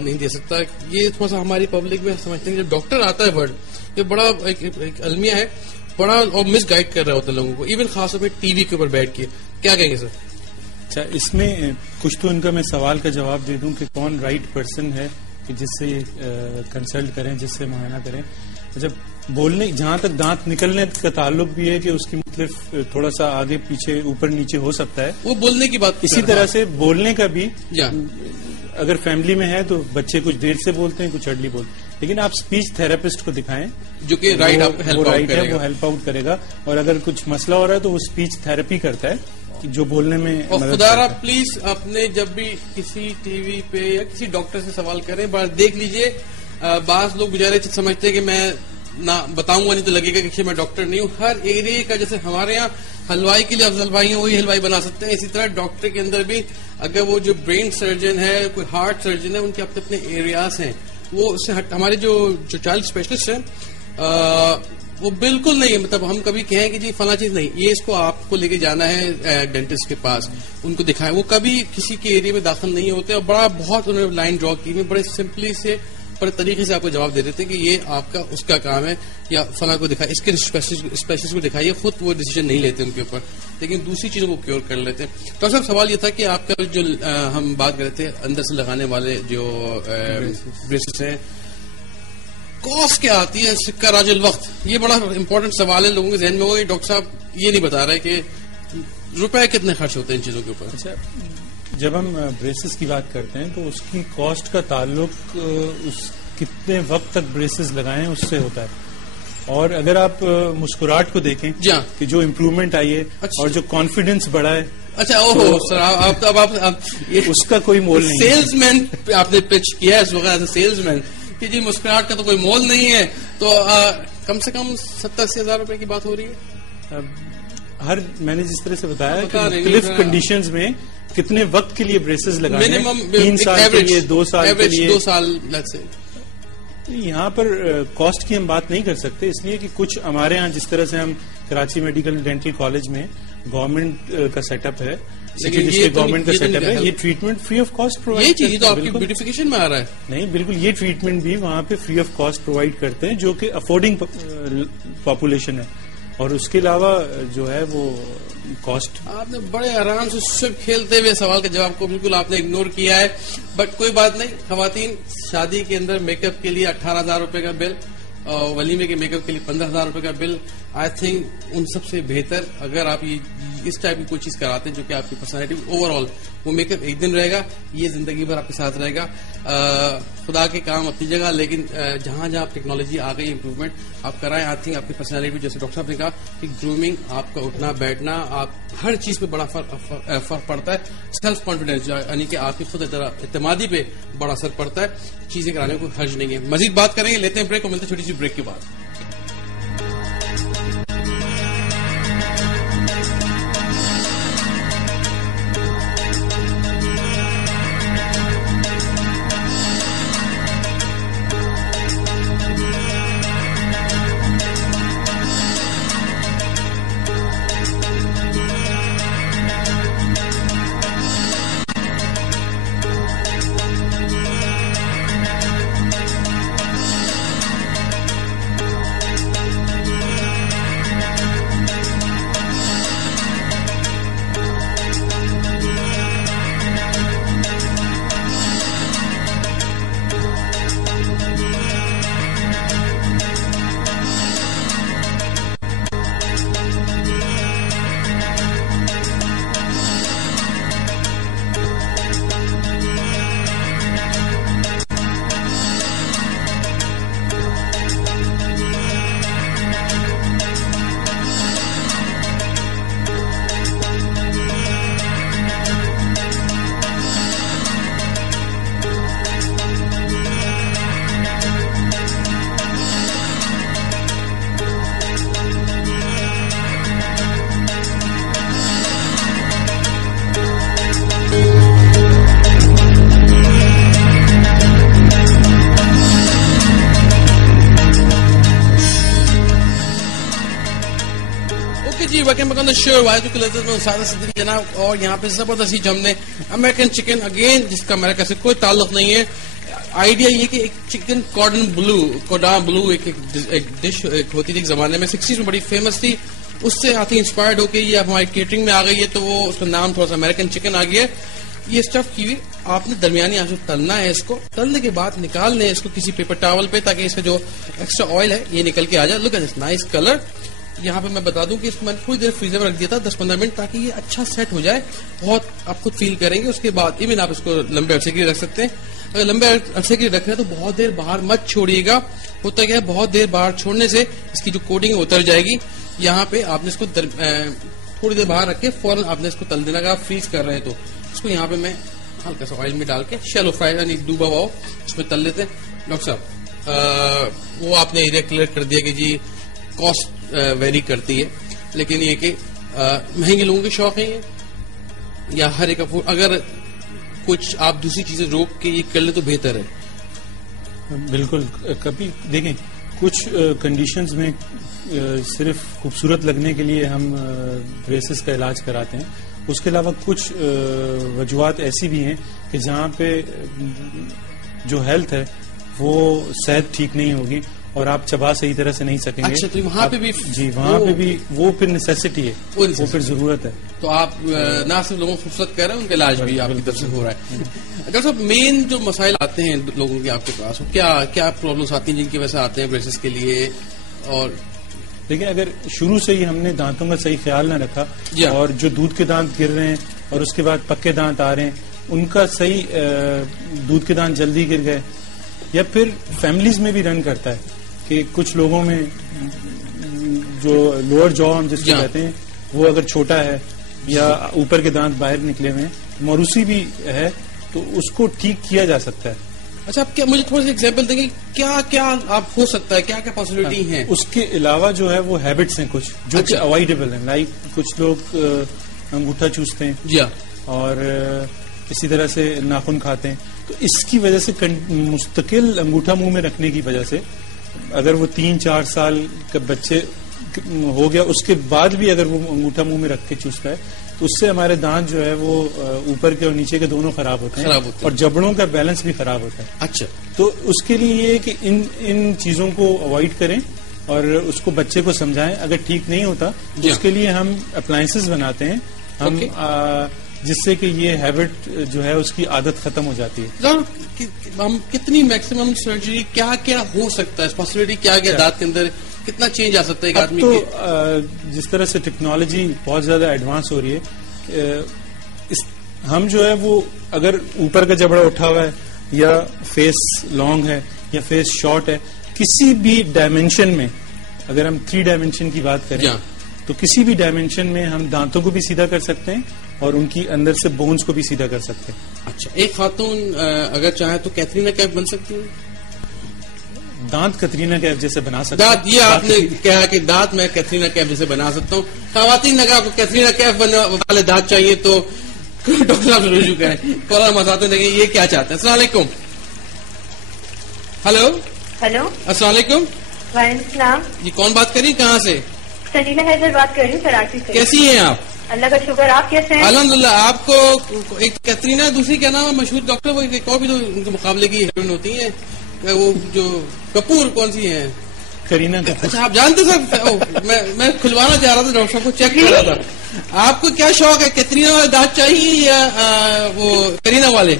نہیں دے سکتا. یہ تھوڑا سا ہماری پبلک میں سمجھتے ہیں کہ جب ڈاکٹر آتا ہے ورڈ یہ بڑا ایک المیہ ہے, بڑا اور مس گائڈ کر رہا ہوتا ہے لوگوں کو, ایون خاص طور پہ ٹی وی کے اوپر بیٹھ کے. کیا کہیں گے سر؟ اچھا, اس میں کچھ تو ان کا میں سوال کا جواب دے دوں کہ کون رائٹ پرسن ہے کہ جس سے کنسلٹ کریں, جس سے معائنہ کریں. جب بولنے جہاں تک دانت نکلنے کا تعلق بھی ہے کہ اس کی مختلف تھوڑا سا آگے پیچھے اوپر نیچے ہو سکتا ہے, وہ بولنے کی بات. اسی طرح سے بولنے کا بھی اگر فیملی میں ہے تو بچے کچھ دیر سے بولتے ہیں, کچھ ارلی بولتے ہیں, لیکن آپ اسپیچ تھراپسٹ کو دکھائیں جو کہ رائٹ ہے, وہ ہیلپ آؤٹ کرے گا. اور اگر کچھ مسئلہ ہو رہا ہے تو وہ اسپیچ تھراپی کرتا ہے جو بولنے میں. اور خدا پلیز اپنے جب بھی کسی ٹی وی پہ یا کسی ڈاکٹر سے سوال کریں دیکھ لیجئے, بعض لوگ بچارے سمجھتے ہیں کہ میں نہ بتاؤں گا نہیں تو لگے گا کہ میں ڈاکٹر نہیں ہوں. ہر ایریا کا, جیسے ہمارے یہاں حلوائی کے لیے افضل بھائی ہیں وہی حلوائی بنا سکتے ہیں, اسی طرح ڈاکٹر کے اندر بھی اگر وہ جو برین سرجن ہے, کوئی ہارٹ سرجن ہے, ان کے اپنے اپنے ایریاز ہیں. وہ اس سے ہمارے جو چائلڈ اسپیشلسٹ ہیں وہ بالکل نہیں ہے, مطلب ہم کبھی کہیں کہ جی فلاں چیز نہیں, یہ اس کو آپ کو لے کے جانا ہے ڈینٹسٹ کے پاس, ان کو دکھائیں. وہ کبھی کسی کے ایریا میں داخل نہیں ہوتے اور بہت انہوں نے لائن ڈرا کی, بڑے سمپلی سے بڑے طریقے سے آپ کو جواب دے دیتے ہیں کہ یہ آپ کا اس کا کام ہے, یا فلاں کو دکھائے, اس کے اسپیشلسٹ کو دکھائیے. خود وہ ڈیسیجن نہیں لیتے ان کے اوپر, لیکن دوسری چیزوں کو کیور کر لیتے ہیں. ڈاکٹر صاحب سوال یہ تھا کہ آپ کا جو ہم بات کر رہے تھے اندر سے لگانے والے جو بریسز ہیں, کاسٹ کیا آتی ہے سکہ راج الوقت؟ یہ بڑا امپورٹنٹ سوال ہے لوگوں کے ذہن میں. وہ ڈاکٹر صاحب یہ نہیں بتا رہے کہ روپے کتنے خرچ ہوتے ہیں ان چیزوں کے اوپر. اچھا, جب ہم بریسز کی بات کرتے ہیں تو اس کی کاسٹ کا تعلق اس کتنے وقت تک بریسز لگائیں اس سے ہوتا ہے. اور اگر آپ مسکراہٹ کو دیکھیں کہ جو امپروومنٹ آئی ہے اور جو کانفیڈینس بڑھا ہے, اچھا سر آپ اس کا کوئی مول نہیں. سیلز مین آپ نے پچ کیا ہے اس وقت سیلز مین کہ جی مسکراہٹ کا تو کوئی مول نہیں ہے, تو کم سے کم 70-80 ہزار روپے کی بات ہو رہی ہے. میں نے جس طرح سے بتایا کہ مختلف کنڈیشنز میں کتنے وقت کے لیے بریسز لگانے, 3 سال کے لیے, 2 سال کے لیے, 2 سال سے. یہاں پر کاسٹ کی ہم بات نہیں کر سکتے, اس لیے کہ کچھ ہمارے ہاں جس طرح سے ہم کراچی میڈیکل ڈینٹل کالج میں گورنمنٹ کا سیٹ اپ ہے, گورنمنٹ کا سیٹ اپ ہے, یہ treatment free of cost provide. یہ تو آپ کی بیوٹیفیکیشن میں آ رہا ہے. نہیں, بالکل یہ ٹریٹمنٹ بھی وہاں پہ فری آف کاسٹ پرووائڈ کرتے ہیں جو کہ افورڈنگ پاپولیشن ہے. اور اس کے علاوہ جو ہے وہ کاسٹ. آپ نے بڑے آرام سے صرف کھیلتے ہوئے سوال کے جواب کو بالکل آپ نے اگنور کیا ہے, بٹ کوئی بات نہیں. خواتین شادی کے اندر میک اپ کے لیے 18,000 روپے کا بل, اور ولیمے کے میک اپ کے لیے 15,000 روپے کا بل. آئی تھنک ان سب سے بہتر اگر آپ اس ٹائپ کی کوئی چیز کراتے ہیں جو کہ آپ کی پرسنالٹی اوور آل, وہ میک اپ ایک دن رہے گا, یہ زندگی بھر آپ کے ساتھ رہے گا. خدا کے کام اپنی جگہ, لیکن جہاں جہاں ٹیکنالوجی آ گئی امپروومنٹ آپ کرائیں. آئی تھنک آپ کی پرسنالٹی جیسے ڈاکٹر صاحب نے کہا کہ گرومنگ, آپ کا اٹھنا بیٹھنا, آپ ہر چیز پہ بڑا فرق پڑتا ہے. سیلف کانفیڈینس یعنی کہ آپ کی خود اعتمادی پہ بڑا اثر پڑتا ہے. چیزیں کرانے کو حرج نہیں ہے. مزید بات کریں گے, لیتے ہیں بریک, اور ملتے ہیں چھوٹی سی بریک کے بعد. جناب, اور یہاں پہ زبردست ہم نے امریکن چکن اگین, جس کا امریکہ سے کوئی تعلق نہیں ہے, آئیڈیا یہ کہ ایک چکن کارڈن بلو ایک ڈش ہوتی تھی ایک زمانے میں 60s میں بڑی فیمس تھی, اس سے آتی انسپائرڈ ہو کے یہ اب ہماری کیٹرنگ میں آ گئی ہے, تو وہ اس کا نام تھوڑا سا امریکن چکن آ گیا ہے. یہ اسٹف کیوی آپ نے درمیانی آنچ پہ تلنا ہے, اس کو تلنے کے بعد نکال لیں اس کو کسی پیپر ٹاول پہ, تاکہ اس کا جو ایکسٹرا آئل ہے یہ نکل کے آ جائے. Look at this nice colour. یہاں پہ میں بتا دوں کہ اس کو میں نے تھوڑی دیر فریزر میں رکھ دیا تھا 10-15 منٹ, تاکہ یہ اچھا سیٹ ہو جائے. بہت آپ خود فیل کریں گے. اس کے بعد ایون آپ اس کو لمبے عرصے کے لیے رکھ سکتے ہیں. اگر لمبے عرصے کے لیے رکھ رہے ہیں تو بہت دیر باہر مت چھوڑیے گا. ہوتا کیا ہے, بہت دیر باہر چھوڑنے سے اس کی جو کوٹنگ اتر جائے گی. یہاں پہ آپ نے اس کو تھوڑی دیر باہر رکھ کے فوراً آپ نے اس کو تل دینا. اگر آپ فریز کر رہے ہیں تو اس کو یہاں پہ میں ہلکا سا آئل میں ڈال کے شیلو فرائی یعنی ڈوبا ہوا اس میں تل لیتے ہیں. ڈاکٹر صاحب وہ آپ نے ایریا کلیئر کر دیا کہ جی کاسٹ ویری کرتی ہے, لیکن یہ کہ مہنگے لوگوں کے شوق ہیں یہ, یا ہر ایک اگر کچھ آپ دوسری چیزیں روک کے یہ کر لیں تو بہتر ہے. بالکل. کبھی دیکھیں کچھ کنڈیشنز میں صرف خوبصورت لگنے کے لیے ہم بریسز کا علاج کراتے ہیں. اس کے علاوہ کچھ وجوہات ایسی بھی ہیں کہ جہاں پہ جو ہیلتھ ہے وہ صحت ٹھیک نہیں ہوگی اور آپ چبا صحیح طرح سے نہیں سکیں گے. اچھا, تو وہاں پہ بھی جی وہاں پہ بھی وہ پھر نیسیسٹی ہے, وہ پھر ضرورت ہے. تو آپ نہ صرف لوگوں کو خوبصورت کر رہے ہیں, ان کا علاج بھی آپ کی طرف سے ہو رہا ہے. ڈاکٹر صاحب مین جو مسائل آتے ہیں لوگوں کے آپ کے پاس, کیا پرابلمس آتی ہیں جن کی وجہ سے آتے ہیں بریسز کے لیے؟ اور دیکھیں اگر شروع سے ہی ہم نے دانتوں کا صحیح خیال نہ رکھا اور جو دودھ کے دانت گر رہے ہیں اور اس کے بعد پکے دانت آ رہے ہیں, ان کا صحیح دودھ کے دانت جلدی گر گئے, یا پھر فیملیز میں بھی رن کرتا ہے کہ کچھ لوگوں میں جو لوور جو ہم جس کو کہتے ہیں وہ اگر چھوٹا ہے یا اوپر کے دانت باہر نکلے ہوئے ہیں, موروثی بھی ہے, تو اس کو ٹھیک کیا جا سکتا ہے. اچھا, آپ کیا مجھے تھوڑا سا ایگزامپل دیں گے کیا آپ ہو سکتا ہے, کیا پاسبلٹی ہیں؟ اس کے علاوہ جو ہے وہ ہیبٹس ہیں کچھ جو کہ اوائڈیبل ہیں. لائک کچھ لوگ انگوٹھا چوستے ہیں جی, اور اسی طرح سے ناخن کھاتے ہیں. تو اس کی وجہ سے مستقل انگوٹھا منہ میں رکھنے کی وجہ سے اگر وہ 3-4 سال کا بچے ہو گیا, اس کے بعد بھی اگر وہ انگوٹھا منہ میں رکھ کے چوستا ہے تو اس سے ہمارے دانت جو ہے وہ اوپر کے اور نیچے کے دونوں خراب ہوتے ہیں اور جبڑوں کا بیلنس بھی خراب ہوتا ہے. اچھا, تو اس کے لیے یہ ہے کہ ان چیزوں کو اوائڈ کریں اور اس کو بچے کو سمجھائیں. اگر ٹھیک نہیں ہوتا تو اس کے لیے ہم اپلائنسز بناتے ہیں ہم, جس سے کہ یہ ہیبٹ جو ہے اس کی عادت ختم ہو جاتی ہے. ہم کتنی میکسیمم سرجری کیا ہو سکتا ہے, پاسبلٹی کیا دانت کے اندر کتنا چینج آ سکتا ہے ایک آدمی تو جس طرح سے ٹیکنالوجی بہت زیادہ ایڈوانس ہو رہی ہے, ہم جو ہے وہ اگر اوپر کا جبڑا اٹھا ہوا ہے یا فیس لانگ ہے یا فیس شارٹ ہے, کسی بھی ڈائمینشن میں اگر ہم 3 ڈائمینشن کی بات کریں تو کسی بھی ڈائمینشن میں ہم دانتوں کو بھی سیدھا کر سکتے ہیں اور ان کی اندر سے بونز کو بھی سیدھا کر سکتے ہیں. اچھا, ایک خاتون اگر چاہے تو کیترینہ کیف بن سکتی ہے؟ دانت کترینہ کیف جیسے بنا سکتے ہیں. یہ آپ نے کہا کہ دانت میں کیترینہ کیف جیسے بنا سکتا ہوں. خواتین اگر آپ کو کیترینہ کیف والے دانت چاہیے تو ڈاکٹر صاحب سے رجوع کریں. کالر مزاتے ہیں یہ کیا چاہتے ہیں. السلام علیکم. ہلو السلام علیکم. وعلیکم السلام. جی کون بات کر رہی, کہاں سے؟ سلیمہ حیدر بات کر رہی ہوں کراچی سے. کیسی ہیں آپ؟ اللہ کا شکر, آپ کیسے ہیں؟ الحمدللہ. آپ کو ایک کیترینہ, دوسری کیا نام ہے مشہور ڈاکٹر, وہ ایک اور بھی تو ان کے مقابلے کی ہیروئن ہوتی ہیں, وہ جو کپور کون سی ہیں؟ کرینہ کپور. اچھا آپ جانتے سر, میں کھلوانا چاہ رہا تھا, ڈاکٹر صاحب کو چیک کر رہا تھا. آپ کو کیا شوق ہے, کیترینہ والے دانت چاہیے یا وہ کرینہ والے؟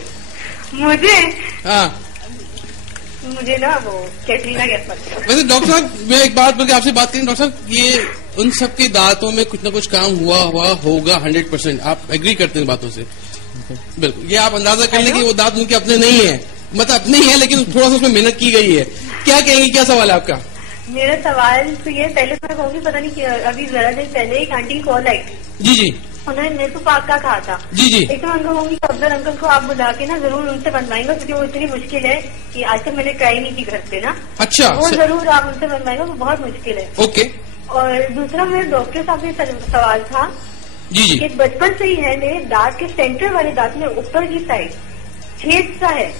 مجھے نا وہ کیٹرینہ کیف. ویسے ڈاکٹر صاحب میں ایک بات بلکہ آپ سے بات کریں, ڈاکٹر صاحب یہ ان سب کے دانتوں میں کچھ نہ کچھ کام ہوا ہوگا 100%. آپ ایگری کرتے ہیں باتوں سے؟ بالکل. یہ آپ اندازہ کر لیں کہ وہ دانت ان کے اپنے نہیں ہیں, مطلب اپنے ہی ہیں لیکن تھوڑا سا اس میں محنت کی گئی ہے. کیا کہیں گی, کیا سوال ہے آپ کا؟ میرا سوال تو یہ, پہلے میں کہوں گی پتہ نہیں کہ ابھی ذرا دیر پہلے ایک آنٹی کال آئی تھی. جی انہوں نے میرے کو پاک کا کہا تھا. ایک تو ان کو کہ افضل انکل کو آپ بلا کے نا ضرور ان سے بنوائیں گا, کیونکہ وہ اتنی مشکل ہے کہ آج تک میں نے ٹرائی نہیں کی گھر پہ نا. اچھا, وہ ضرور آپ ان سے بنوائیں گا, وہ بہت مشکل ہے. اوکے. اور دوسرا میرے ڈاکٹر صاحب سے سوال تھا کہ بچپن سے ہی ہے میرے دانت کے سینٹر والے دانت میں اوپر کی سائڈ چھید سا ہے,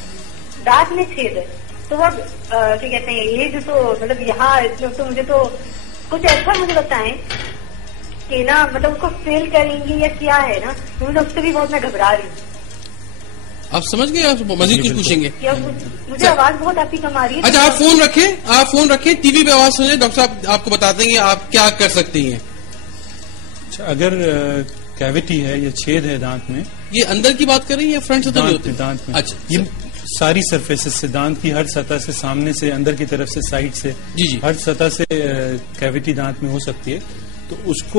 دانت میں چھید ہے. تو وہ کیا کہتے ہیں یہ جو تو مطلب یہاں تو مجھے تو کچھ ایسا مجھے بتائیں کہ نا مطلب اس کو فیل کریں گی یا کیا ہے نا, مجھے اس سے بھی بہت میں گھبرا رہی ہوں. آپ سمجھ گئے؟ آپ مزید کچھ پوچھیں گے؟ مجھے آواز بہت آپ کی کم آ رہی ہے. اچھا آپ فون رکھیں ٹی وی پہ آواز سنیں, ڈاکٹر صاحب آپ کو بتاتے ہیں کہ آپ کیا کر سکتی ہیں. اچھا, اگر کیویٹی ہے یا چھید ہے دانت میں, یہ اندر کی بات کر رہی ہیں یا فرنٹ سے دانت میں؟ اچھا, یہ ساری سرفیسز سے, دانت کی ہر سطح سے, سامنے سے, اندر کی طرف سے, سائڈ سے, ہر سطح سے کیویٹی دانت میں ہو سکتی ہے. تو اس کو